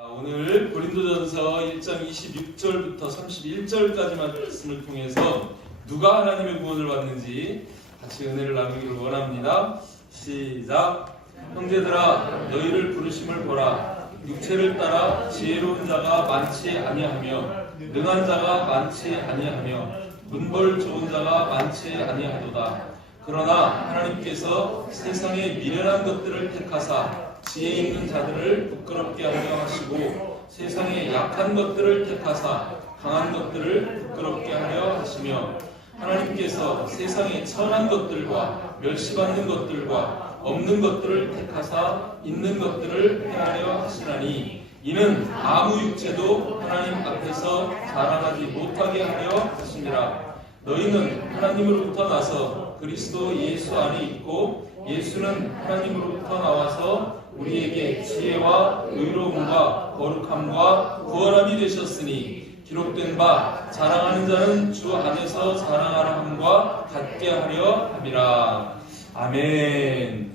오늘 고린도전서 1장 26절부터 31절까지 말씀을 통해서 누가 하나님의 구원을 받는지 같이 은혜를 나누기를 원합니다. 시작. 형제들아, 너희를 부르심을 보라. 육체를 따라 지혜로운 자가 많지 아니하며 능한 자가 많지 아니하며 문벌 좋은 자가 많지 아니하도다. 그러나 하나님께서 세상의 미련한 것들을 택하사 지혜 있는 자들을 부끄럽게 하려 하시고 세상의 약한 것들을 택하사 강한 것들을 부끄럽게 하려 하시며 하나님께서 세상의 천한 것들과 멸시받는 것들과 없는 것들을 택하사 있는 것들을 행하려 하시나니 이는 아무 육체도 하나님 앞에서 자랑하지 못하게 하려 하심이라. 너희는 하나님으로부터 나서 그리스도 예수 안에 있고 예수는 하나님으로부터 나와서 우리에게 지혜와 의로움과 거룩함과 구원함이 되셨으니 기록된 바 자랑하는 자는 주 안에서 자랑하라 함과 같게 하려 함이라. 아멘.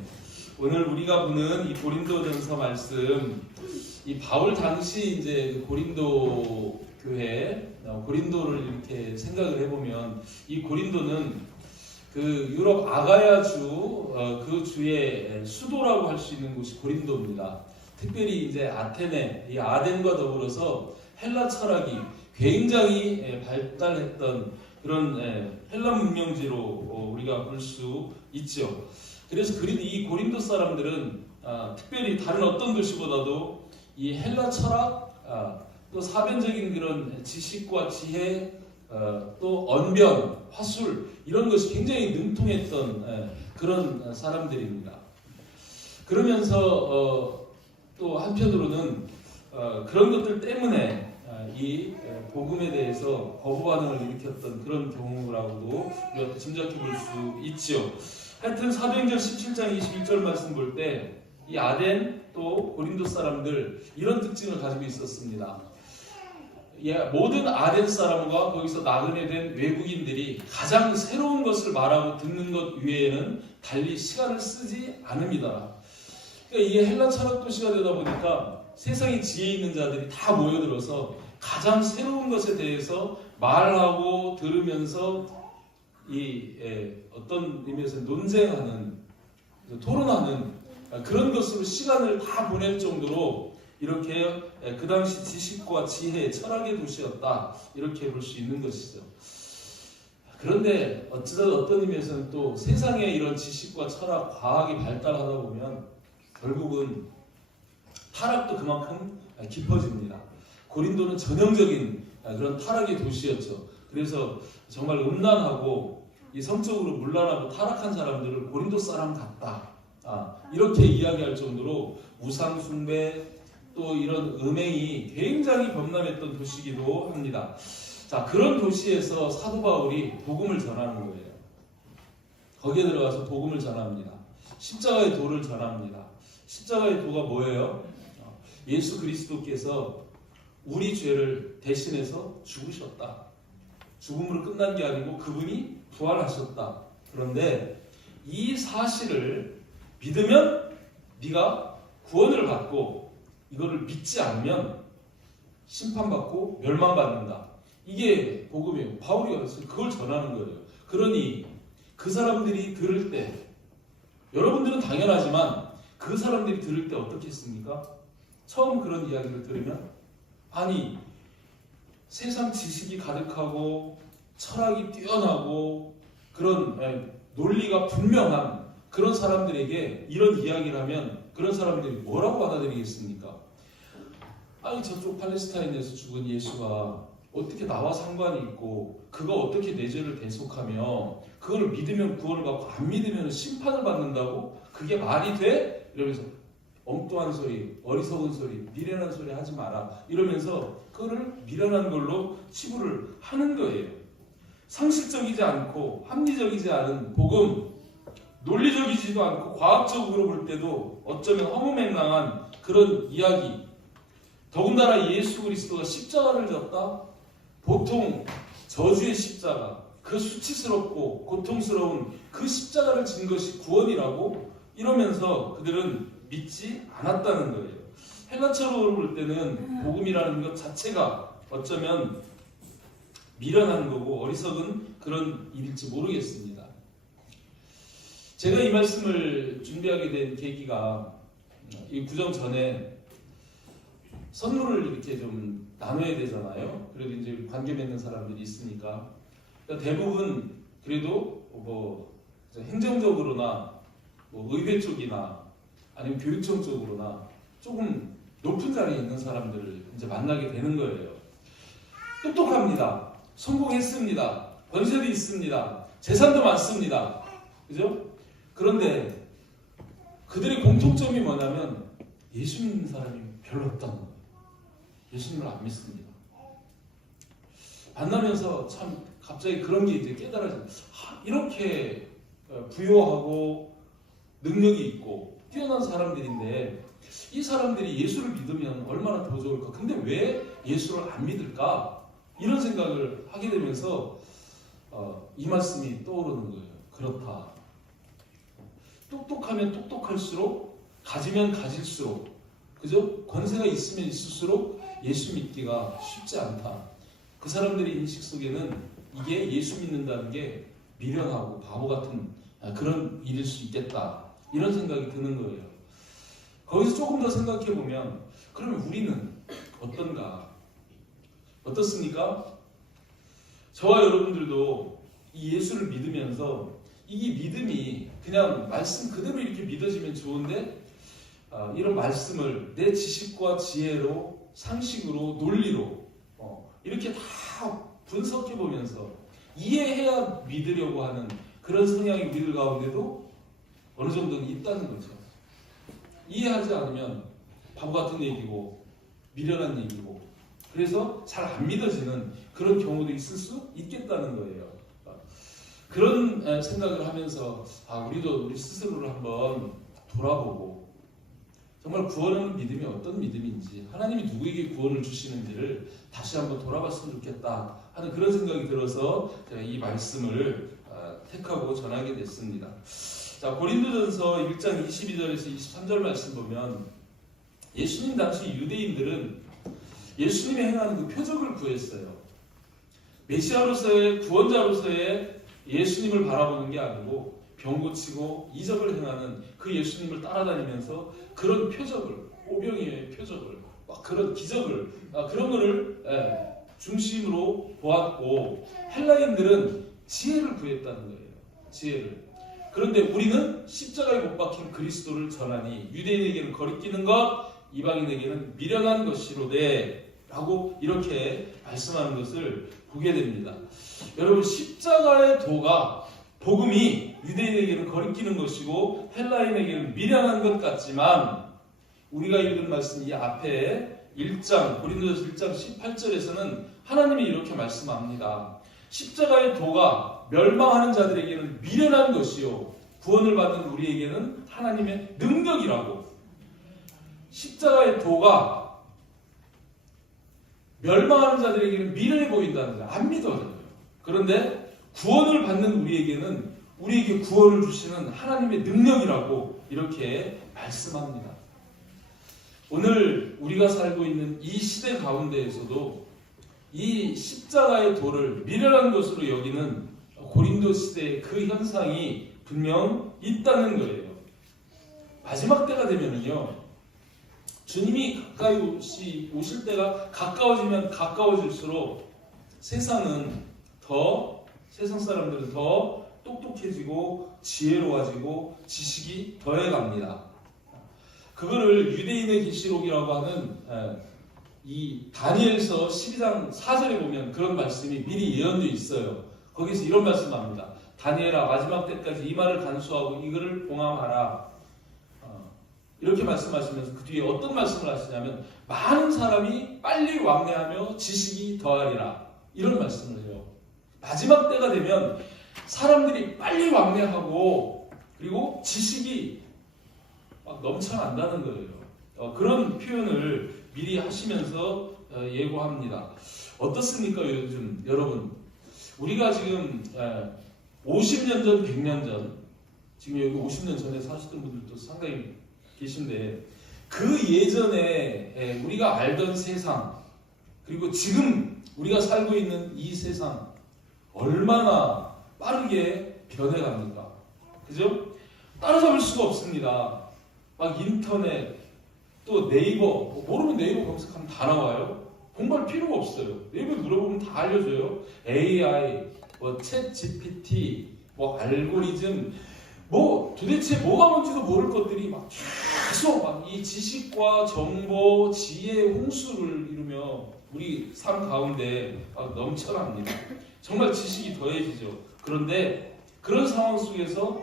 오늘 우리가 보는 이 고린도전서 말씀, 이 바울 당시 이제 고린도 교회, 고린도를 이렇게 생각을 해보면 이 고린도는 그 유럽 아가야주 그 주의 수도라고 할 수 있는 곳이 고린도입니다. 특별히 이제 아테네, 이 아덴과 더불어서 헬라 철학이 굉장히 발달했던 그런 헬라 문명지로 우리가 볼 수 있죠. 그래서 이 고린도 사람들은 특별히 다른 어떤 도시보다도 이 헬라 철학, 또 사변적인 그런 지식과 지혜, 또 언변, 화술 이런 것이 굉장히 능통했던 그런 사람들입니다. 그러면서 또 한편으로는 그런 것들 때문에 이 복음에 대해서 거부 반응을 일으켰던 그런 경우라고도 우리가 짐작해 볼 수 있죠. 하여튼 사도행전 17장 21절 말씀 볼 때 이 아덴 또 고린도 사람들 이런 특징을 가지고 있었습니다. 모든 아덴 사람과 거기서 나그네 된 외국인들이 가장 새로운 것을 말하고 듣는 것 외에는 달리 시간을 쓰지 않습니다. 그러니까 이게 헬라 철학 도시가 되다 보니까 세상에 지혜 있는 자들이 다 모여들어서 가장 새로운 것에 대해서 말하고 들으면서 어떤 의미에서 논쟁하는, 토론하는 그런 것으로 시간을 다 보낼 정도로 이렇게 그 당시 지식과 지혜, 철학의 도시였다 이렇게 볼 수 있는 것이죠. 그런데 어떤 의미에서는 또 세상의 이런 지식과 철학, 과학이 발달하다 보면 결국은 타락도 그만큼 깊어집니다. 고린도는 전형적인 그런 타락의 도시였죠. 그래서 정말 음란하고 이 성적으로 문란하고 타락한 사람들을 고린도 사람 같다, 이렇게 이야기할 정도로 우상 숭배, 또 이런 음행이 굉장히 범람했던 도시이기도 합니다. 자, 그런 도시에서 사도 바울이 복음을 전하는 거예요. 거기에 들어가서 복음을 전합니다. 십자가의 도를 전합니다. 십자가의 도가 뭐예요? 예수 그리스도께서 우리 죄를 대신해서 죽으셨다. 죽음으로 끝난 게 아니고 그분이 부활하셨다. 그런데 이 사실을 믿으면 네가 구원을 받고 이거를 믿지 않으면 심판받고 멸망받는다. 이게 복음이에요. 바울이 그걸 전하는 거예요. 그러니 그 사람들이 들을 때, 여러분들은 당연하지만 그 사람들이 들을 때 어떻게 했습니까? 처음 그런 이야기를 들으면 아니, 세상 지식이 가득하고 철학이 뛰어나고 그런 논리가 분명한 그런 사람들에게 이런 이야기를 하면 그런 사람들이 뭐라고 받아들이겠습니까? 아니, 저쪽 팔레스타인에서 죽은 예수가 어떻게 나와 상관이 있고 그가 어떻게 내 죄를 대속하며 그걸 믿으면 구원을 받고 안 믿으면 심판을 받는다고? 그게 말이 돼? 이러면서 엉뚱한 소리, 어리석은 소리, 미련한 소리 하지 마라 이러면서 그거를 미련한 걸로 치부를 하는 거예요. 상식적이지 않고 합리적이지 않은 복음, 논리적이지도 않고 과학적으로 볼 때도 어쩌면 허무맹랑한 그런 이야기, 더군다나 예수 그리스도가 십자가를 졌다? 보통 저주의 십자가, 그 수치스럽고 고통스러운 그 십자가를 진 것이 구원이라고 이러면서 그들은 믿지 않았다는 거예요. 헬라처로 볼 때는 복음이라는 것 자체가 어쩌면 미련한 거고 어리석은 그런 일일지 모르겠습니다. 제가 이 말씀을 준비하게 된 계기가 이 구정 전에 선물을 이렇게 좀 나눠야 되잖아요. 그래도 이제 관계 맺는 사람들이 있으니까. 그러니까 대부분 그래도 뭐 행정적으로나 뭐 의회 쪽이나 아니면 교육청 쪽으로나 조금 높은 자리에 있는 사람들을 이제 만나게 되는 거예요. 똑똑합니다. 성공했습니다. 권세도 있습니다. 재산도 많습니다. 그죠? 그런데 그들의 공통점이 뭐냐면 예수 믿는 사람이 별로 없다는 거예요. 예수님을 안 믿습니다. 만나면서 참 갑자기 그런 게 이제 깨달아져요. 이렇게 부유하고 능력이 있고 뛰어난 사람들인데 이 사람들이 예수를 믿으면 얼마나 더 좋을까? 근데 왜 예수를 안 믿을까? 이런 생각을 하게 되면서 이 말씀이 떠오르는 거예요. 그렇다. 똑똑하면 똑똑할수록 가지면 가질수록 그죠? 권세가 있으면 있을수록 예수 믿기가 쉽지 않다. 그 사람들의 인식 속에는 이게 예수 믿는다는 게 미련하고 바보 같은 그런 일일 수 있겠다. 이런 생각이 드는 거예요. 거기서 조금 더 생각해 보면 그러면 우리는 어떤가? 어떻습니까? 저와 여러분들도 이 예수를 믿으면서 이 믿음이 그냥 말씀 그대로 이렇게 믿어지면 좋은데 이런 말씀을 내 지식과 지혜로 상식으로 논리로 이렇게 다 분석해 보면서 이해해야 믿으려고 하는 그런 성향이 우리들 가운데도 어느 정도는 있다는 거죠. 이해하지 않으면 바보 같은 얘기고 미련한 얘기고 그래서 잘 안 믿어지는 그런 경우도 있을 수 있겠다는 거예요. 그런 생각을 하면서 우리도 우리 스스로를 한번 돌아보고 정말 구원하는 믿음이 어떤 믿음인지 하나님이 누구에게 구원을 주시는지를 다시 한번 돌아봤으면 좋겠다 하는 그런 생각이 들어서 제가 이 말씀을 택하고 전하게 됐습니다. 자, 고린도전서 1장 22절에서 23절 말씀 보면 예수님 당시 유대인들은 예수님이 행하는 그 표적을 구했어요. 메시아로서의 구원자로서의 예수님을 바라보는 게 아니고 병 고치고 이적을 행하는 그 예수님을 따라다니면서 그런 표적을 오병이어의 표적을 막 그런 기적을 그런 거를 중심으로 보았고 헬라인들은 지혜를 구했다는 거예요. 지혜를. 그런데 우리는 십자가에 못 박힌 그리스도를 전하니 유대인에게는 거리끼는 것 이방인에게는 미련한 것이로되 라고 이렇게 말씀하는 것을 보게 됩니다. 여러분 십자가의 도가 복음이 유대인에게는 거리끼는 것이고 헬라인에게는 미련한 것 같지만 우리가 읽은 말씀 이 앞에 1장 고린도전서 1장 18절에서는 하나님이 이렇게 말씀합니다. 십자가의 도가 멸망하는 자들에게는 미련한 것이요 구원을 받는 우리에게는 하나님의 능력이라고. 십자가의 도가 멸망하는 자들에게는 미련해 보인다는 거예요. 안 믿어요. 그런데 구원을 받는 우리에게는 우리에게 구원을 주시는 하나님의 능력이라고 이렇게 말씀합니다. 오늘 우리가 살고 있는 이 시대 가운데에서도 이 십자가의 도를 미련한 것으로 여기는 고린도 시대의 그 현상이 분명 있다는 거예요. 마지막 때가 되면은요, 주님이 가까이 오실 때가 가까워지면 가까워질수록 세상 사람들은 더 똑똑해지고 지혜로워지고 지식이 더해갑니다. 그거를 유대인의 계시록이라고 하는 이 다니엘서 12장 4절에 보면 그런 말씀이 미리 예언되어 있어요. 거기서 이런 말씀합니다. 다니엘아 마지막 때까지 이 말을 간수하고 이거를 봉함하라. 이렇게 말씀하시면서 그 뒤에 어떤 말씀을 하시냐면 많은 사람이 빨리 왕래하며 지식이 더하리라. 이런 말씀을 해요. 마지막 때가 되면 사람들이 빨리 왕래하고 그리고 지식이 막 넘쳐난다는 거예요. 그런 표현을 미리 하시면서 예고합니다. 어떻습니까 요즘 여러분? 우리가 지금 50년 전, 100년 전 지금 여기 50년 전에 사시던 분들도 상당히 계신데 그 예전에 우리가 알던 세상, 그리고 지금 우리가 살고 있는 이 세상 얼마나 빠르게 변해갑니까? 그죠? 따라잡을 수가 없습니다. 막 인터넷, 또 네이버, 모르면 네이버 검색하면 다 나와요. 공부할 필요가 없어요. 네이버에 물어보면 다 알려줘요. AI, 챗 GPT, 알고리즘, 도대체 뭐가 뭔지도 모를 것들이 막 계속 막 이 지식과 정보, 지혜의 홍수를 이루며 우리 삶 가운데 막 넘쳐납니다. 정말 지식이 더해지죠. 그런데 그런 상황 속에서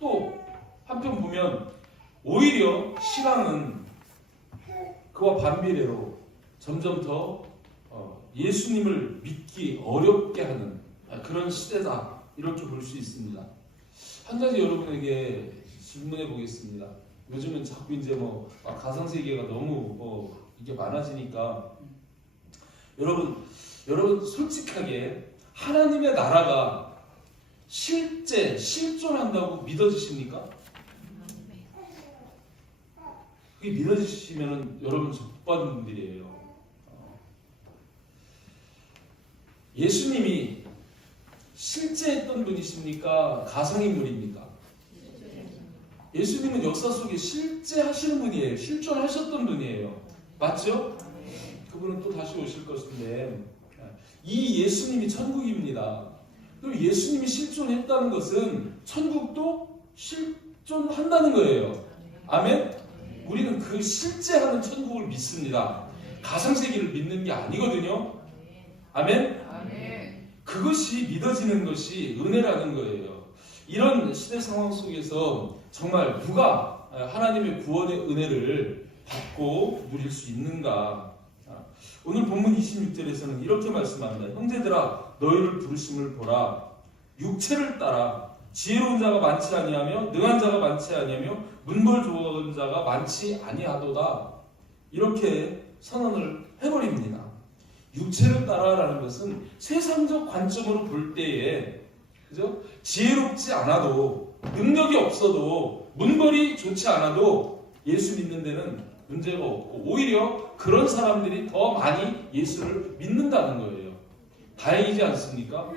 또 한편 보면 오히려 신앙은 그와 반비례로 점점 더 예수님을 믿기 어렵게 하는 그런 시대다, 이렇게 볼 수 있습니다. 한 가지 여러분에게 질문해 보겠습니다. 요즘은 자꾸 이제 가상세계가 너무 이게 많아지니까 여러분 솔직하게 하나님의 나라가 실존한다고 믿어지십니까? 그게 믿어지시면 여러분 복 받은 분들이에요. 예수님이 실제 했던 분이십니까? 가상인물입니까? 예수님은 역사 속에 실제 하시는 분이에요. 실존하셨던 분이에요. 맞죠? 그분은 또 다시 오실 것인데, 이 예수님이 천국입니다. 그럼 예수님이 실존했다는 것은 천국도 실존한다는 거예요. 아멘? 우리는 그 실제 하는 천국을 믿습니다. 가상세계를 믿는 게 아니거든요. 아멘? 그것이 믿어지는 것이 은혜라는 거예요. 이런 시대 상황 속에서 정말 누가 하나님의 구원의 은혜를 받고 누릴 수 있는가? 오늘 본문 26절에서는 이렇게 말씀합니다. 형제들아, 너희를 부르심을 보라. 육체를 따라 지혜로운 자가 많지 아니하며 능한 자가 많지 아니하며 문벌 좋은 자가 많지 아니하도다. 이렇게 선언을 해버립니다. 육체를 따라라는 것은 세상적 관점으로 볼 때에, 그죠? 지혜롭지 않아도, 능력이 없어도, 문벌이 좋지 않아도 예수 믿는 데는 문제가 없고, 오히려 그런 사람들이 더 많이 예수를 믿는다는 거예요. 다행이지 않습니까?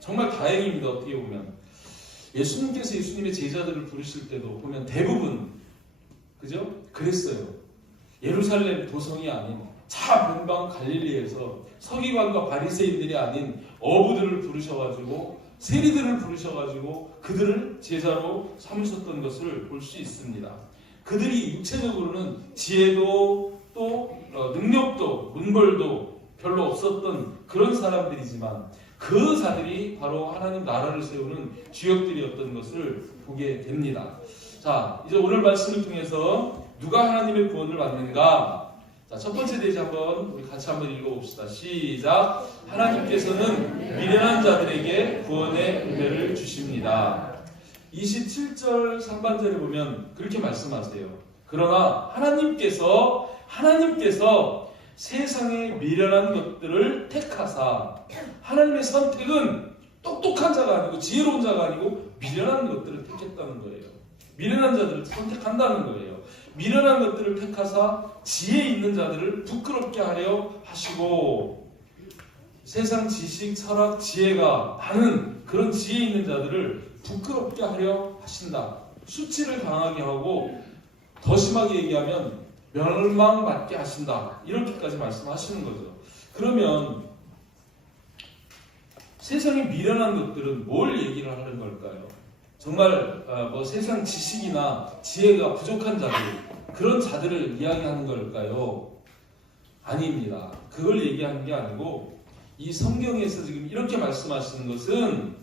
정말 다행입니다. 어떻게 보면 예수님께서 예수님의 제자들을 부르실 때도 보면 대부분, 그죠? 그랬어요. 예루살렘 도성이 아닌 본방 갈릴리에서 서기관과 바리새인들이 아닌 어부들을 부르셔가지고, 세리들을 부르셔가지고 그들을 제자로 삼으셨던 것을 볼 수 있습니다. 그들이 육체적으로는 지혜도 또 능력도 문벌도 별로 없었던 그런 사람들이지만 그 자들이 바로 하나님 나라를 세우는 주역들이었던 것을 보게 됩니다. 자, 이제 오늘 말씀을 통해서 누가 하나님의 구원을 받는가? 자, 첫 번째 대지 우리 같이 한번 읽어봅시다. 시작. 하나님께서는 미련한 자들에게 구원의 은혜를 주십니다. 27절 상반절에 보면 그렇게 말씀하세요. 그러나 하나님께서 세상의 미련한 것들을 택하사, 하나님의 선택은 똑똑한 자가 아니고 지혜로운 자가 아니고 미련한 것들을 택했다는 거예요. 미련한 자들을 선택한다는 거예요. 미련한 것들을 택하사 지혜 있는 자들을 부끄럽게 하려 하시고, 세상 지식, 철학, 지혜가 많은 그런 지혜 있는 자들을 부끄럽게 하려 하신다. 수치를 당하게 하고 더 심하게 얘기하면 멸망받게 하신다. 이렇게까지 말씀하시는 거죠. 그러면 세상의 미련한 것들은 뭘 얘기를 하는 걸까요? 정말 세상 지식이나 지혜가 부족한 자들, 그런 자들을 이야기하는 걸까요? 아닙니다. 그걸 얘기하는 게 아니고, 이 성경에서 지금 이렇게 말씀하시는 것은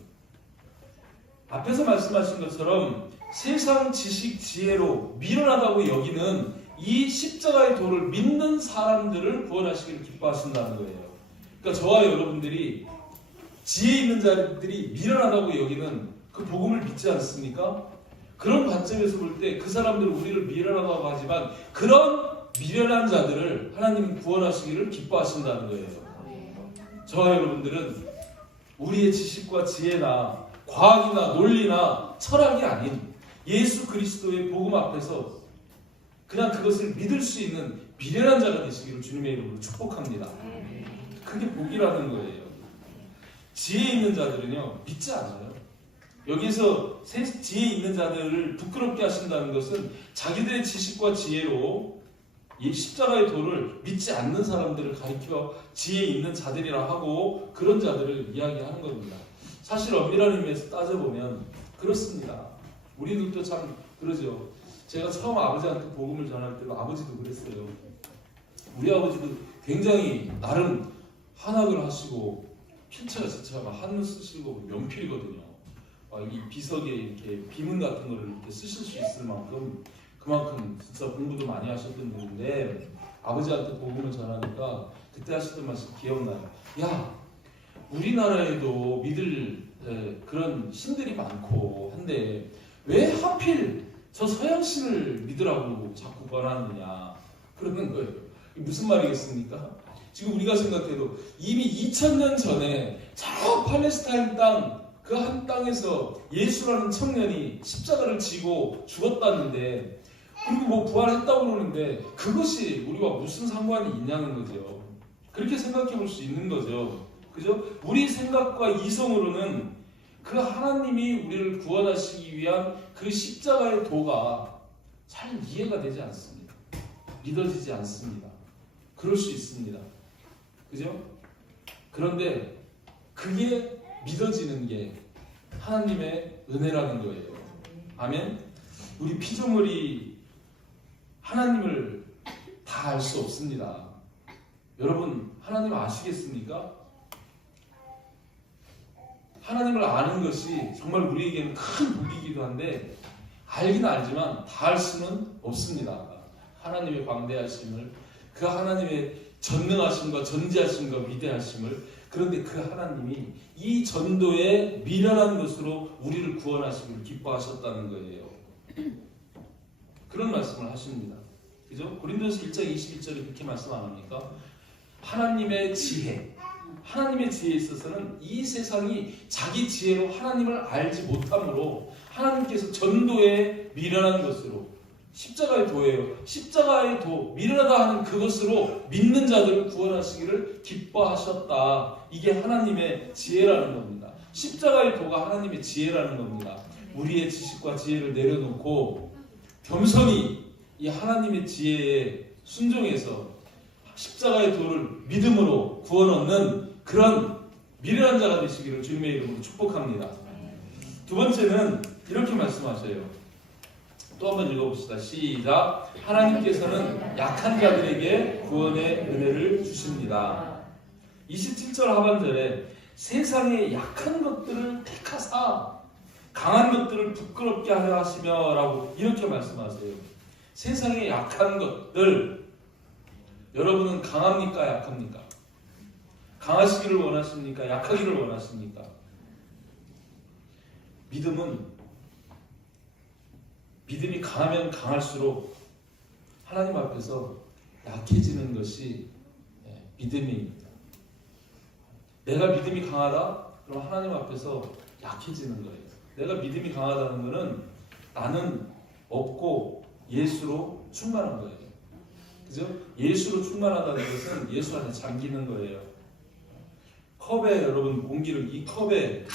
앞에서 말씀하신 것처럼 세상 지식 지혜로 미련하다고 여기는 이 십자가의 도를 믿는 사람들을 구원하시기를 기뻐하신다는 거예요. 그러니까 저와 여러분들이 지혜 있는 자들이 미련하다고 여기는 그 복음을 믿지 않습니까? 그런 관점에서 볼 때 그 사람들은 우리를 미련하다고 하지만 그런 미련한 자들을 하나님이 구원하시기를 기뻐하신다는 거예요. 저와 여러분들은 우리의 지식과 지혜나 과학이나 논리나 철학이 아닌 예수 그리스도의 복음 앞에서 그냥 그것을 믿을 수 있는 미련한 자가 되시기를 주님의 이름으로 축복합니다. 그게 복이라는 거예요. 지혜 있는 자들은요 믿지 않아요. 여기서 지혜 있는 자들을 부끄럽게 하신다는 것은 자기들의 지식과 지혜로 이 십자가의 도를 믿지 않는 사람들을 가리켜 지혜 있는 자들이라 하고 그런 자들을 이야기하는 겁니다. 사실 엄밀한 의미에서 따져보면 그렇습니다. 우리들도 참 그러죠. 제가 처음 아버지한테 복음을 전할 때도 아버지도 그랬어요. 우리 아버지도 굉장히 나름 한학을 하시고 필체가 진짜 막 한문 쓰시고 연필이거든요. 이 비석에 이렇게 비문 같은 거를 이렇게 쓰실 수 있을 만큼 그만큼 진짜 공부도 많이 하셨던 분인데 아버지한테 복음을 전하니까 그때 하시던 말씀 기억나요. 야, 우리나라에도 믿을 그런 신들이 많고 한데 왜 하필 저 서양신을 믿으라고 자꾸 권하느냐 그러는 거예요. 무슨 말이겠습니까? 지금 우리가 생각해도 이미 2000년 전에 저 팔레스타인 땅 그 한 땅에서 예수라는 청년이 십자가를 지고 죽었다는데 그리고 뭐 부활했다고 그러는데 그것이 우리와 무슨 상관이 있냐는 거죠. 그렇게 생각해 볼 수 있는 거죠. 그죠? 우리 생각과 이성으로는 그 하나님이 우리를 구원하시기 위한 그 십자가의 도가 잘 이해가 되지 않습니다. 믿어지지 않습니다. 그럴 수 있습니다. 그죠? 그런데 그게 믿어지는 게 하나님의 은혜라는 거예요. 아멘? 우리 피조물이 하나님을 다 알 수 없습니다. 여러분, 하나님 아시겠습니까? 하나님을 아는 것이 정말 우리에게는 큰 복이기도 한데 알긴 알지만 다 알 수는 없습니다. 하나님의 광대하심을, 그 하나님의 전능하심과 전지하심과 위대하심을, 그런데 그 하나님이 이 전도에 미련한 것으로 우리를 구원하시기를 기뻐하셨다는 거예요. 그런 말씀을 하십니다. 그죠? 고린도서 1장 21절에 그렇게 말씀 안 합니까? 하나님의 지혜, 하나님의 지혜에 있어서는 이 세상이 자기 지혜로 하나님을 알지 못함으로 하나님께서 전도에 미련한 것으로 십자가의 도예요. 십자가의 도, 미련하다 하는 그것으로 믿는 자들을 구원하시기를 기뻐하셨다. 이게 하나님의 지혜라는 겁니다. 십자가의 도가 하나님의 지혜라는 겁니다. 우리의 지식과 지혜를 내려놓고 겸손히 이 하나님의 지혜에 순종해서 십자가의 도를 믿음으로 구원 얻는 그런 미련한 자가 되시기를 주님의 이름으로 축복합니다. 두 번째는 이렇게 말씀하셔요. 또 한번 읽어봅시다. 시작. 하나님께서는 약한 자들에게 구원의 은혜를 주십니다. 27절 하반절에 세상의 약한 것들을 택하사 강한 것들을 부끄럽게 하려 하시며 라고 이렇게 말씀하세요. 세상의 약한 것들, 여러분은 강합니까? 약합니까? 강하시기를 원하십니까? 약하기를 원하십니까? 믿음이 강하면 강할수록 하나님 앞에서 약해지는 것이 믿음입니다. 내가 믿음이 강하다? 그럼 하나님 앞에서 약해지는 거예요. 내가 믿음이 강하다는 것은 나는 없고 예수로 충만한 거예요. 그죠? 예수로 충만하다는 것은 예수 안에 잠기는 거예요. 컵에 여러분 이 컵에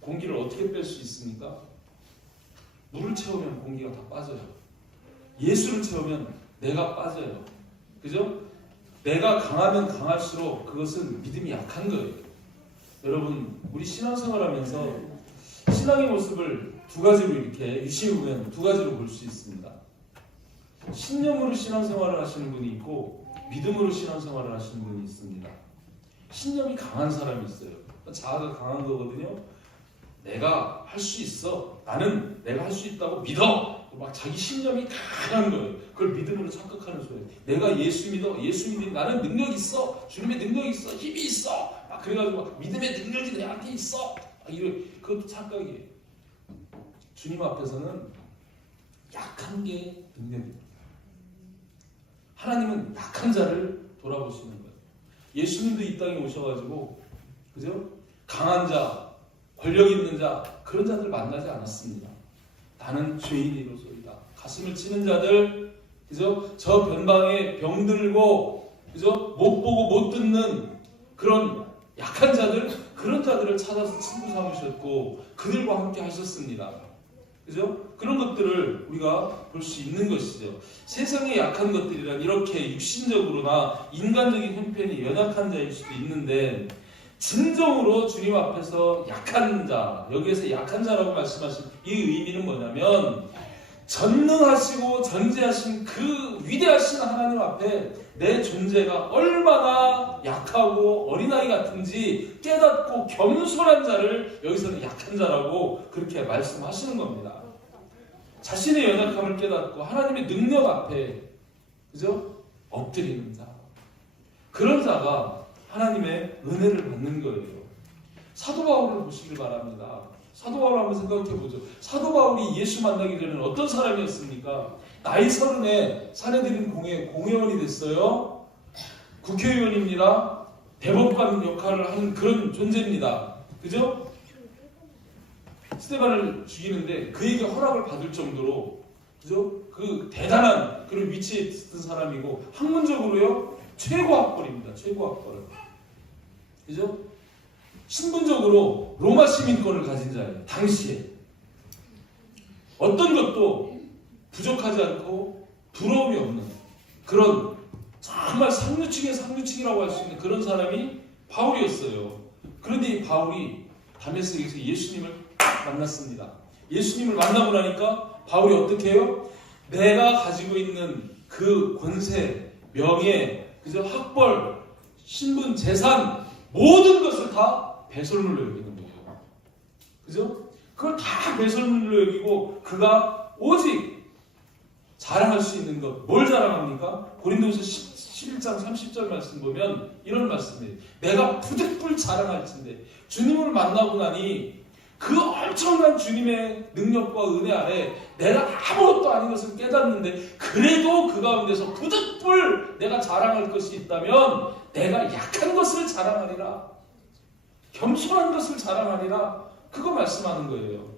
공기를 어떻게 뺄 수 있습니까? 물을 채우면 공기가 다 빠져요. 예수를 채우면 내가 빠져요. 그죠? 내가 강하면 강할수록 그것은 믿음이 약한 거예요. 여러분, 우리 신앙생활하면서 신앙의 모습을 두 가지로 이렇게 유심히 두 가지로 볼 수 있습니다. 신념으로 신앙생활을 하시는 분이 있고 믿음으로 신앙생활을 하시는 분이 있습니다. 신념이 강한 사람이 있어요. 자아가 강한 거거든요. 내가 할 수 있어. 나는 내가 할 수 있다고 믿어. 막 자기 신념이 강한 거예요. 그걸 믿음으로 착각하는 소리예요. 내가 예수 믿어. 예수 믿는 나는 능력 있어. 주님의 능력이 있어. 힘이 있어. 막 그래가지고 막 믿음의 능력이 내한테 있어. 그것도 착각이에요. 주님 앞에서는 약한 게 능력입니다. 하나님은 약한 자를 돌아보시는 거예요. 예수님도 이 땅에 오셔가지고, 그죠? 강한 자, 권력 있는 자, 그런 자들 만나지 않았습니다. 나는 죄인이로소이다. 가슴을 치는 자들, 그죠? 저 변방에 병들고, 그죠? 못 보고 못 듣는 그런 약한 자들, 그런 자들을 찾아서 친구 삼으셨고 그들과 함께 하셨습니다. 그죠? 그런 것들을 우리가 볼 수 있는 것이죠. 세상의 약한 것들이란 이렇게 육신적으로나 인간적인 형편이 연약한 자일 수도 있는데, 진정으로 주님 앞에서 약한 자, 여기에서 약한 자라고 말씀하신 이 의미는 뭐냐면, 전능하시고 전지하신 그 위대하신 하나님 앞에 내 존재가 얼마나 약하고 어린아이 같은지 깨닫고 겸손한 자를 여기서는 약한 자라고 그렇게 말씀하시는 겁니다. 자신의 연약함을 깨닫고 하나님의 능력 앞에, 그죠? 엎드리는 자, 그런 자가 하나님의 은혜를 받는 거예요. 사도 바울을 보시길 바랍니다. 사도 바울 한번 생각해 보죠. 사도 바울이 예수 만나기 전에는 어떤 사람이었습니까? 나이 30에 사내들인 공회원이 됐어요. 국회의원입니다. 대법관 역할을 하는 그런 존재입니다. 그죠? 스데반을 죽이는데 그에게 허락을 받을 정도로, 그죠? 그 대단한 그런 위치에 있던 사람이고, 학문적으로요 최고 학벌입니다. 최고 학벌. 그죠? 신분적으로 로마 시민권을 가진 자예요. 당시에 어떤 것도 부족하지 않고 부러움이 없는 그런 정말 상류층의 상류층이라고 할 수 있는 그런 사람이 바울이었어요. 그런데 이 바울이 다메섹에서 예수님을 만났습니다. 예수님을 만나고 나니까 바울이 어떻게 해요? 내가 가지고 있는 그 권세, 명예, 그죠? 학벌, 신분, 재산, 모든 것을 다 배설물로 여기는 거예요. 그죠? 그걸 다 배설물로 여기고 그가 오직 자랑할 수 있는 것, 뭘 자랑합니까? 고린도후서 11장 30절 말씀 보면 이런 말씀이에요. 내가 부득불 자랑할진대. 주님을 만나고 나니 그 엄청난 주님의 능력과 은혜 아래 내가 아무것도 아닌 것을 깨닫는데, 그래도 그 가운데서 부득불 내가 자랑할 것이 있다면 내가 약한 것을 자랑하리라, 겸손한 것을 자랑하리라, 그거 말씀하는 거예요.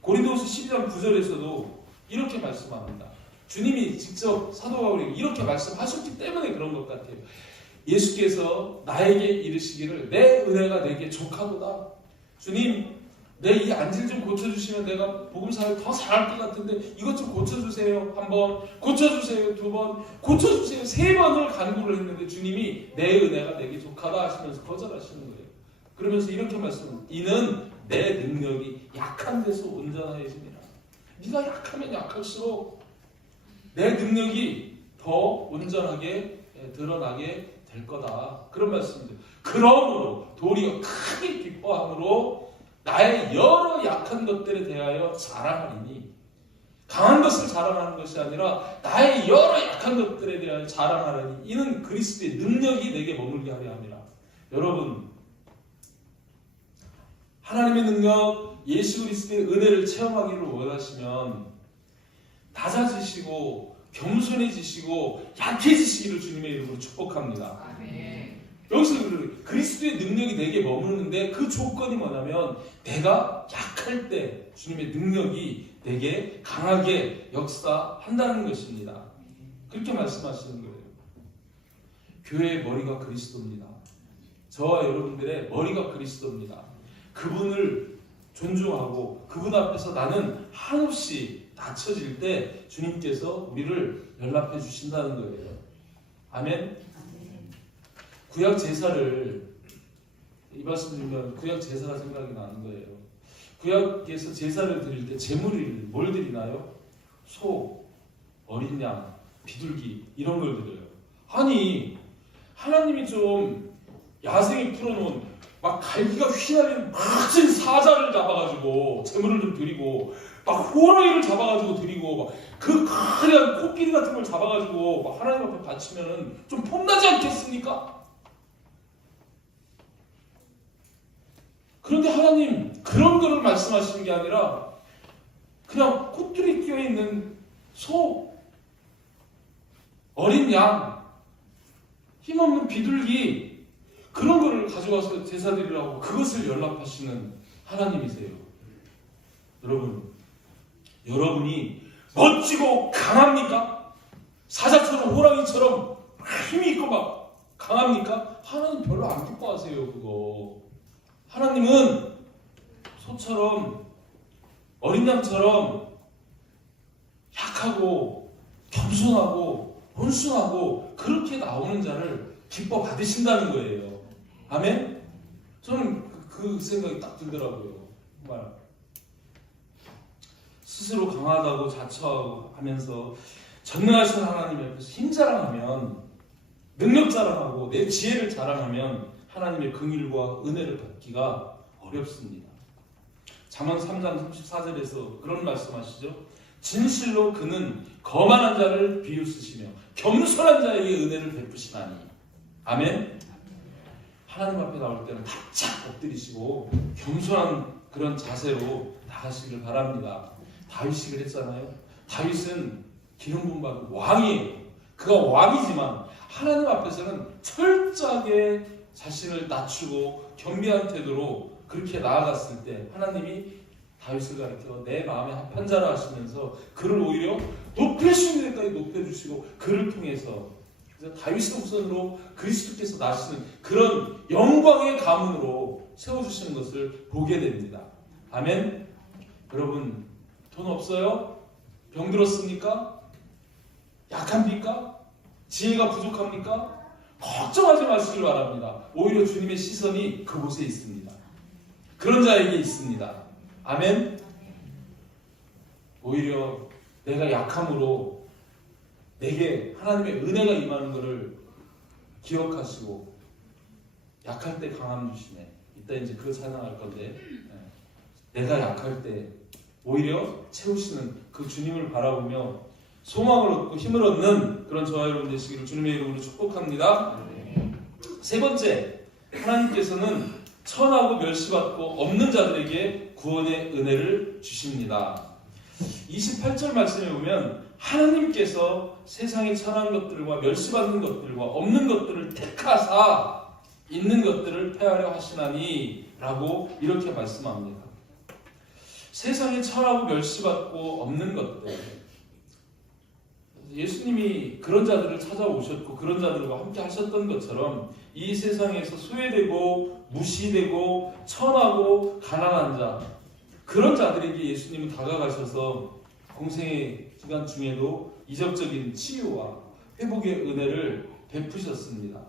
고린도후서 12장 9절에서도 이렇게 말씀합니다. 주님이 직접 사도 바울에게 이렇게 말씀하셨기 때문에 그런 것 같아요. 예수께서 나에게 이르시기를 내 은혜가 내게 족하도다. 주님, 내 이 안질 좀 고쳐주시면 내가 복음사를 더 잘할 것 같은데 이것 좀 고쳐주세요. 한 번, 고쳐주세요. 두 번, 고쳐주세요. 세 번을 간구를 했는데 주님이 내 은혜가 내게 족하다 하시면서 거절하시는 거예요. 그러면서 이렇게 말씀합니다. 이는 내 능력이 약한 데서 온전하여집니다. 네가 약하면 약할수록 내 능력이 더 온전하게 드러나게 될 거다. 그런 말씀이죠. 그러므로 도리어 크게 기뻐함으로 나의 여러 약한 것들에 대하여 자랑하리니, 강한 것을 자랑하는 것이 아니라 나의 여러 약한 것들에 대하여 자랑하리니 이는 그리스도의 능력이 내게 머물게 하려 함이라. 여러분, 하나님의 능력, 예수 그리스도의 은혜를 체험하기를 원하시면 낮아지시고 겸손해지시고 약해지시기를 주님의 이름으로 축복합니다. 아멘. 여기서 그리스도의 능력이 내게 머무르는데 그 조건이 뭐냐면 내가 약할 때 주님의 능력이 내게 강하게 역사한다는 것입니다. 그렇게 말씀하시는 거예요. 교회의 머리가 그리스도입니다. 저와 여러분들의 머리가 그리스도입니다. 그분을 존중하고 그분 앞에서 나는 한없이 낮춰질 때 주님께서 우리를 연락해 주신다는 거예요. 아멘. 구약 제사를 이 말씀 드리면 구약 제사가 생각이 나는 거예요. 구약에서 제사를 드릴 때 제물을 뭘 드리나요? 소, 어린 양, 비둘기 이런 걸 드려요. 아니 하나님이 좀 야생에 풀어놓은 막 갈기가 휘날리는 멋진 사자를 잡아가지고 제물을 좀 드리고, 막 호랑이를 잡아가지고 드리고, 막 그 가려운 코끼리 같은 걸 잡아가지고 막 하나님 앞에 바치면은 좀 폼나지 않겠습니까? 그런데 하나님 그런 거를 말씀하시는 게 아니라 그냥 콧줄이 끼어있는 소, 어린 양, 힘없는 비둘기, 그런 거를 가져와서 제사드리라고 그것을 연락하시는 하나님이세요. 여러분, 여러분이 멋지고 강합니까? 사자처럼 호랑이처럼 힘이 있고 막 강합니까? 하나님 별로 안 기뻐하세요. 그거 하나님은 소처럼 어린 양처럼 약하고 겸손하고 온순하고 그렇게 나오는 자를 기뻐 받으신다는 거예요. 아멘? 저는 그 생각이 딱 들더라고요. 정말 스스로 강하다고 자처하면서 전능하신 하나님 옆에서 힘 자랑하면, 능력 자랑하고 내 지혜를 자랑하면 하나님의 긍휼과 은혜를 받기가 어렵습니다. 잠언 3장 34절에서 그런 말씀하시죠. 진실로 그는 거만한 자를 비웃으시며 겸손한 자에게 은혜를 베푸시나니. 아멘. 하나님 앞에 나올 때는 바짝 엎드리시고 겸손한 그런 자세로 나가시길 바랍니다. 다윗이 그랬잖아요. 다윗은 기름 부음 받은 왕이에요. 그가 왕이지만 하나님 앞에서는 철저하게 자신을 낮추고 겸비한 태도로 그렇게 나아갔을 때 하나님이 다윗을 가리켜 내 마음에 합한 자라 하시면서 그를 오히려 높일 수 있는 데까지 높여주시고 그를 통해서, 그래서 다윗의 후손으로 그리스도께서 나시는 그런 영광의 가문으로 세워주시는 것을 보게 됩니다. 아멘. 여러분, 돈 없어요? 병들었습니까? 약합니까? 지혜가 부족합니까? 걱정하지 마시길 바랍니다. 오히려 주님의 시선이 그곳에 있습니다. 그런 자에게 있습니다. 아멘. 오히려 내가 약함으로 내게 하나님의 은혜가 임하는 것을 기억하시고 약할 때 강함 주시네. 이따 이제 그거 찬양할 건데, 내가 약할 때 오히려 채우시는 그 주님을 바라보며 소망을 얻고 힘을 얻는 그런 저와 여러분 되시기를 주님의 이름으로 축복합니다. 세 번째, 하나님께서는 천하고 멸시받고 없는 자들에게 구원의 은혜를 주십니다. 28절 말씀에 보면 하나님께서 세상의 천한 것들과 멸시받는 것들과 없는 것들을 택하사 있는 것들을 폐하려 하시나니 라고 이렇게 말씀합니다. 세상에 천하고 멸시받고 없는 것들, 예수님이 그런 자들을 찾아오셨고 그런 자들과 함께 하셨던 것처럼 이 세상에서 소외되고 무시되고 천하고 가난한 자, 그런 자들에게 예수님은 다가가셔서 공생의 기간 중에도 이적적인 치유와 회복의 은혜를 베푸셨습니다.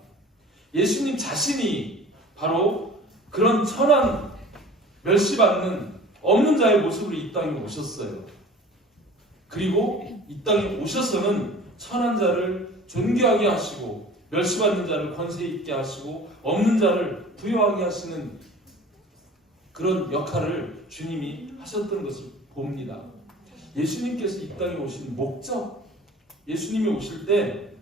예수님 자신이 바로 그런 천한 멸시받는 없는 자의 모습으로 이 땅에 오셨어요. 그리고 이 땅에 오셔서는 천한 자를 존귀하게 하시고 멸시받는 자를 권세 있게 하시고 없는 자를 부여하게 하시는 그런 역할을 주님이 하셨던 것을 봅니다. 예수님께서 이 땅에 오신 목적, 예수님이 오실 때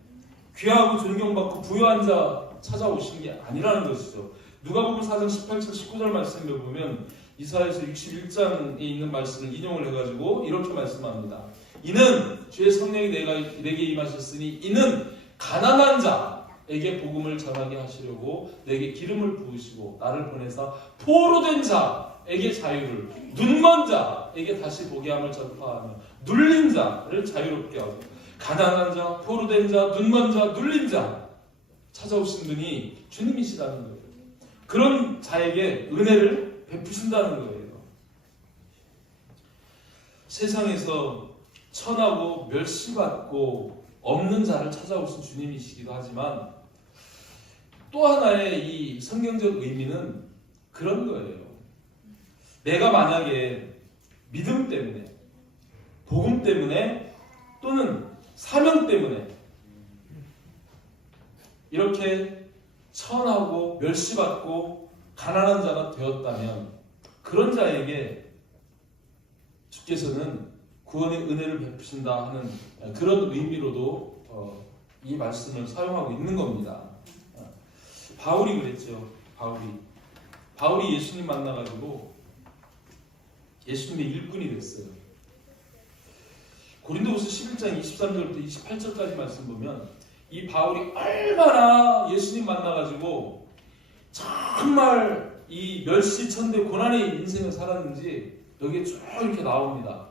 귀하고 존경받고 부여한 자 찾아오신 게 아니라는 것이죠. 누가복음 4장 18절 19절 말씀을 보면 이사야서 61장에 있는 말씀을 인용을 해가지고 이렇게 말씀합니다. 이는 주의 성령이 내게 임하셨으니 이는 가난한 자에게 복음을 전하게 하시려고 내게 기름을 부으시고 나를 보내사 포로된 자에게 자유를, 눈먼 자에게 다시 보게 함을 전파하며 눌린 자를 자유롭게 하고, 가난한 자, 포로된 자, 눈먼 자, 눌린 자 찾아오신 분이 주님이시라는 거예요. 그런 자에게 은혜를 베푸신다는 거예요. 세상에서 천하고 멸시받고 없는 자를 찾아오신 주님이시기도 하지만 또 하나의 이 성경적 의미는 그런 거예요. 내가 만약에 믿음 때문에, 복음 때문에 또는 사명 때문에 이렇게 천하고 멸시받고 가난한 자가 되었다면 그런 자에게 주께서는 구원의 은혜를 베푸신다 하는 그런 의미로도 이 말씀을 사용하고 있는 겁니다. 바울이 그랬죠. 바울이 예수님 만나가지고 예수님의 일꾼이 됐어요. 고린도후서 11장 23절부터 28절까지 말씀 보면 이 바울이 얼마나 예수님 만나가지고 정말 이 멸시천대 고난의 인생을 살았는지 여기에 쭉 이렇게 나옵니다.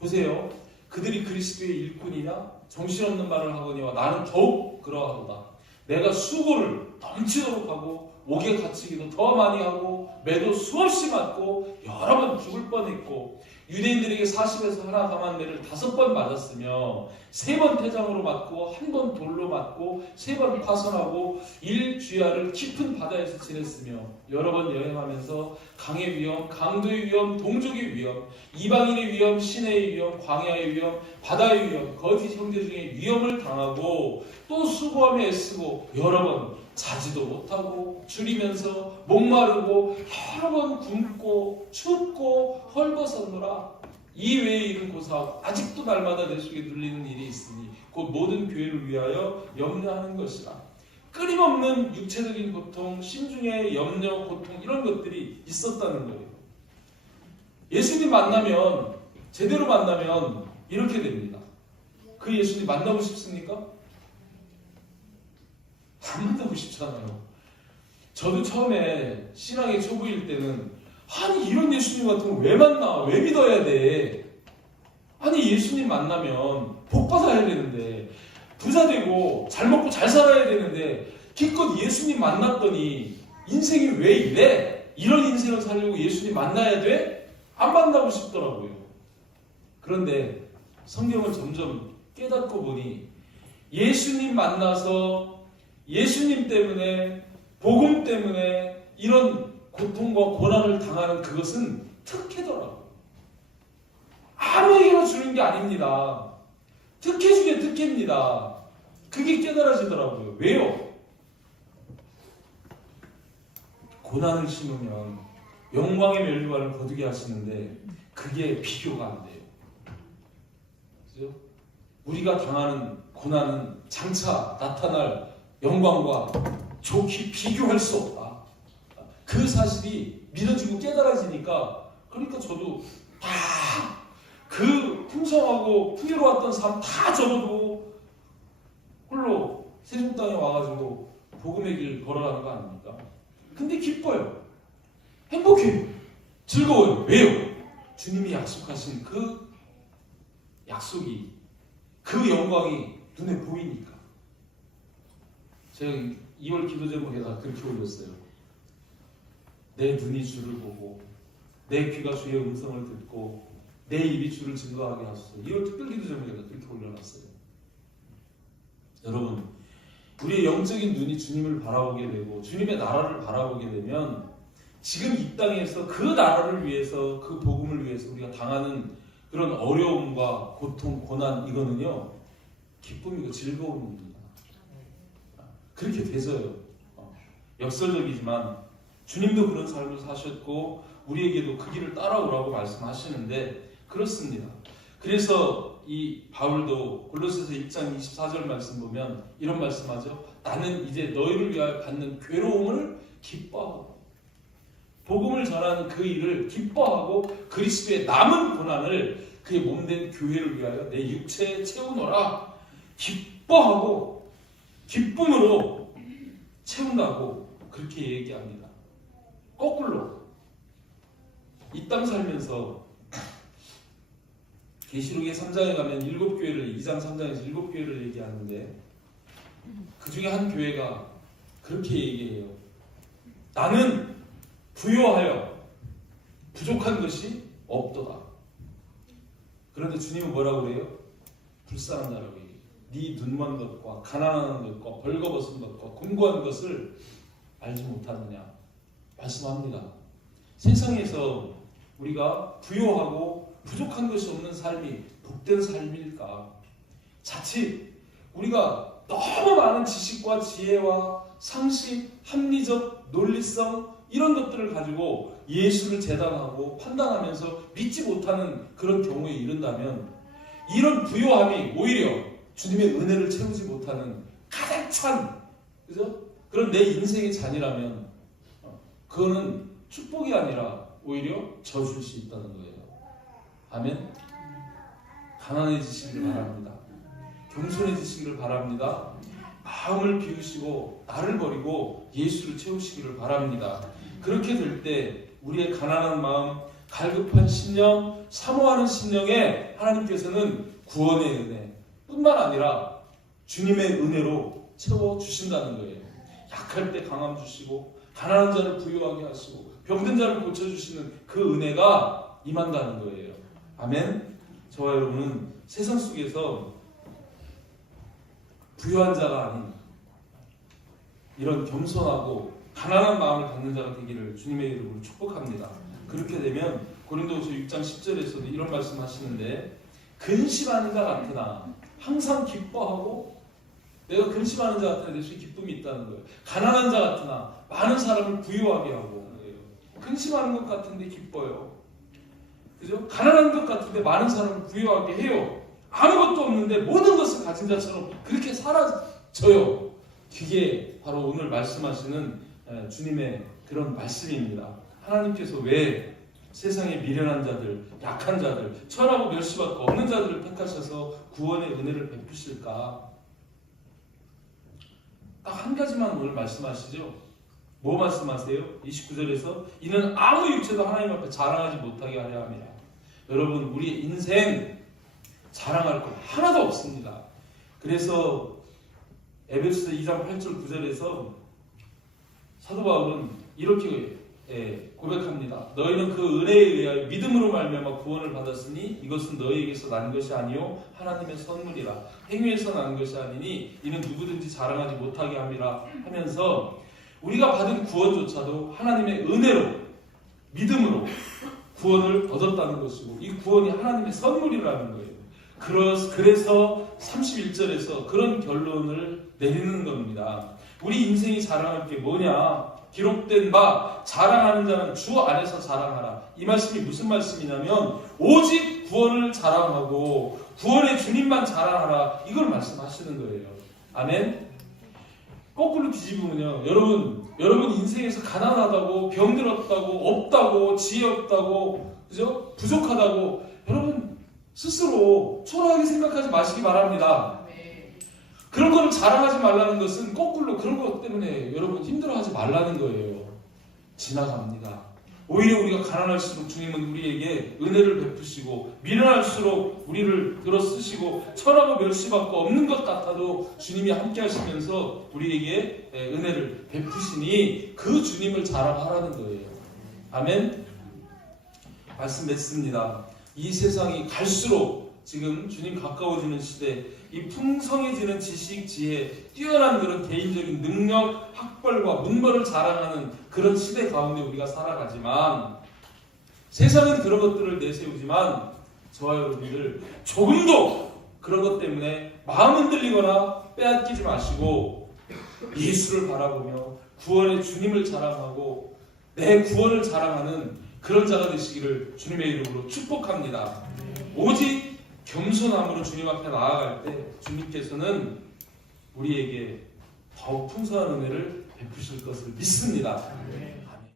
보세요. 그들이 그리스도의 일꾼이냐? 정신없는 말을 하거니와 나는 더욱 그러하도다. 내가 수고를 넘치도록 하고 옥에 갇히기도 더 많이 하고 매도 수없이 맞고 여러 번 죽을 뻔했고 유대인들에게 40에서 하나 감한 매를 5번 맞았으며 3번 태장으로 맞고 1번 돌로 맞고 3번 파손하고 1주야를 깊은 바다에서 지냈으며 여러 번 여행하면서 강의 위험, 강도의 위험, 동족의 위험, 이방인의 위험, 시내의 위험, 광야의 위험, 바다의 위험, 거짓 형제 중에 위험을 당하고 또 수고하며 애쓰고 여러 번 자지도 못하고 줄이면서 목마르고 여러 번 굶고 춥고 헐벗었노라. 이 외의 일은 고사하고 아직도 날마다 내 속에 눌리는 일이 있으니 곧 모든 교회를 위하여 염려하는 것이라. 끊임없는 육체적인 고통, 심중의 염려, 고통 이런 것들이 있었다는 거예요. 예수님 만나면 제대로 만나면 이렇게 됩니다. 그 예수님 만나고 싶습니까? 안 만나고 싶잖아요. 저도 처음에 신앙의 초보일 때는 아니 이런 예수님 같은 거 왜 만나? 왜 믿어야 돼? 아니 예수님 만나면 복 받아야 되는데 부자 되고 잘 먹고 잘 살아야 되는데 기껏 예수님 만났더니 인생이 왜 이래? 이런 인생을 살려고 예수님 만나야 돼? 안 만나고 싶더라고요. 그런데 성경을 점점 깨닫고 보니 예수님 만나서 예수님 때문에 복음 때문에 이런 고통과 고난을 당하는 그것은 특혜더라고요. 아무에게나 주는 게 아닙니다. 특혜 중에 특혜입니다. 그게 깨달아지더라고요. 왜요? 고난을 심으면 영광의 멸류관을 거두게 하시는데 그게 비교가 안 돼요. 그죠? 우리가 당하는 고난은 장차 나타날 영광과 좋게 비교할 수 없다. 그 사실이 믿어지고 깨달아지니까 그러니까 저도 다 그 풍성하고 풍요로웠던 삶 다 접어도 홀로 세종 땅에 와가지고 복음의 길 걸어가는 거 아닙니까? 근데 기뻐요. 행복해요. 즐거워요. 왜요? 주님이 약속하신 그 약속이 그 영광이 눈에 보이니까. 제가 2월 기도 제목에다 그렇게 올렸어요. 내 눈이 주를 보고 내 귀가 주의 음성을 듣고 내 입이 주를 증거하게 하소서. 2월 특별 기도 제목에다 그렇게 올려놨어요. 여러분, 우리의 영적인 눈이 주님을 바라보게 되고 주님의 나라를 바라보게 되면 지금 이 땅에서 그 나라를 위해서 그 복음을 위해서 우리가 당하는 그런 어려움과 고통, 고난 이거는요 기쁨이고 즐거움입니다. 그렇게 되져요. 역설적이지만 주님도 그런 삶을 사셨고 우리에게도 그 길을 따라오라고 말씀하시는데 그렇습니다. 그래서 이 바울도 골로새서 1장 24절 말씀 보면 이런 말씀하죠. 나는 이제 너희를 위하여 받는 괴로움을 기뻐하고 복음을 전하는 그 일을 기뻐하고 그리스도의 남은 고난을 그의 몸된 교회를 위하여 내 육체에 채우노라. 기뻐하고 기쁨으로 채운다고 그렇게 얘기합니다. 거꾸로 이 땅 살면서 계시록의 3장에 가면 7교회를 2장 3장에서 7교회를 얘기하는데 그 중에 한 교회가 그렇게 얘기해요. 나는 부요하여 부족한 것이 없도다. 그런데 주님은 뭐라고 그래요? 불쌍한 나라고 얘기해요. 네 눈먼 것과 가난한 것과 벌거벗은 것과 공고한 것을 알지 못하느냐 말씀합니다. 세상에서 우리가 부요하고 부족한 것이 없는 삶이 복된 삶일까? 자칫 우리가 너무 많은 지식과 지혜와 상식, 합리적, 논리성 이런 것들을 가지고 예수를 재단하고 판단하면서 믿지 못하는 그런 경우에 이른다면 이런 부요함이 오히려 주님의 은혜를 채우지 못하는 가장 찬 그죠? 그런 내 인생의 잔이라면 그거는 축복이 아니라 오히려 저주일 수 있다는 거예요. 아멘. 가난해지시길 바랍니다. 겸손해지시기를 바랍니다. 마음을 비우시고 나를 버리고 예수를 채우시기를 바랍니다. 그렇게 될 때 우리의 가난한 마음, 갈급한 심령, 사모하는 심령에 하나님께서는 구원의 은혜 뿐만 아니라 주님의 은혜로 채워주신다는 거예요. 약할 때 강함 주시고 가난한 자를 부유하게 하시고 병든 자를 고쳐주시는 그 은혜가 임한다는 거예요. 아멘. 저와 여러분은 세상 속에서 부유한 자가 아닌 이런 겸손하고 가난한 마음을 갖는 자가 되기를 주님의 이름으로 축복합니다. 그렇게 되면 고린도후서 6장 10절에서도 이런 말씀 하시는데, 근심하는 자 같으나 항상 기뻐하고, 내가 근심하는 자 같으나 내 속에 기쁨이 있다는 거예요. 가난한 자 같으나 많은 사람을 부유하게 하고, 근심하는 것 같은데 기뻐요. 그죠? 가난한 것 같은데 많은 사람을 부유하게 해요. 아무것도 없는데 모든 것을 가진 자처럼 그렇게 사라져요. 그게 바로 오늘 말씀하시는 주님의 그런 말씀입니다. 하나님께서 왜 세상에 미련한 자들, 약한 자들, 천하고 멸시받고 없는 자들을 택하셔서 구원의 은혜를 베푸실까? 딱 한 가지만 오늘 말씀하시죠. 뭐 말씀하세요? 29절에서 이는 아무 육체도 하나님 앞에 자랑하지 못하게 하려 함이라. 여러분, 우리 인생 자랑할 것 하나도 없습니다. 그래서 에베소서 2장 8절 9절에서 사도 바울은 이렇게 고백합니다. 너희는 그 은혜에 의하여 믿음으로 말미암아 구원을 받았으니 이것은 너희에게서 난 것이 아니요 하나님의 선물이라. 행위에서 난 것이 아니니 이는 누구든지 자랑하지 못하게 함이라 하면서 우리가 받은 구원조차도 하나님의 은혜로 믿음으로 구원을 얻었다는 것이고 이 구원이 하나님의 선물이라는 거예요. 그래서 31절에서 그런 결론을 내리는 겁니다. 우리 인생이 자랑할 게 뭐냐? 기록된 바 자랑하는 자는 주 안에서 자랑하라. 이 말씀이 무슨 말씀이냐면 오직 구원을 자랑하고 구원의 주님만 자랑하라. 이걸 말씀하시는 거예요. 아멘. 거꾸로 뒤집으면요, 여러분 인생에서 가난하다고, 병들었다고, 없다고, 지혜 없다고, 그죠? 부족하다고 여러분 스스로 초라하게 생각하지 마시기 바랍니다. 그런 거를 자랑하지 말라는 것은 거꾸로 그런 것 때문에 여러분 힘들어하지 말라는 거예요. 지나갑니다. 오히려 우리가 가난할수록 주님은 우리에게 은혜를 베푸시고 미련할수록 우리를 들어 쓰시고 천하고 멸시받고 없는 것 같아도 주님이 함께 하시면서 우리에게 은혜를 베푸시니 그 주님을 자랑하라는 거예요. 아멘. 말씀 맺습니다. 이 세상이 갈수록 지금 주님 가까워지는 시대, 이 풍성해지는 지식, 지혜, 뛰어난 그런 개인적인 능력, 학벌과 문벌을 자랑하는 그런 시대 가운데 우리가 살아가지만 세상은 그런 것들을 내세우지만 저와 여러분들 조금도 그런 것 때문에 마음 흔들리거나 빼앗기지 마시고 예수를 바라보며 구원의 주님을 자랑하고 내 구원을 자랑하는 그런 자가 되시기를 주님의 이름으로 축복합니다. 오직 겸손함으로 주님 앞에 나아갈 때 주님께서는 우리에게 더욱 풍성한 은혜를 베푸실 것을 믿습니다.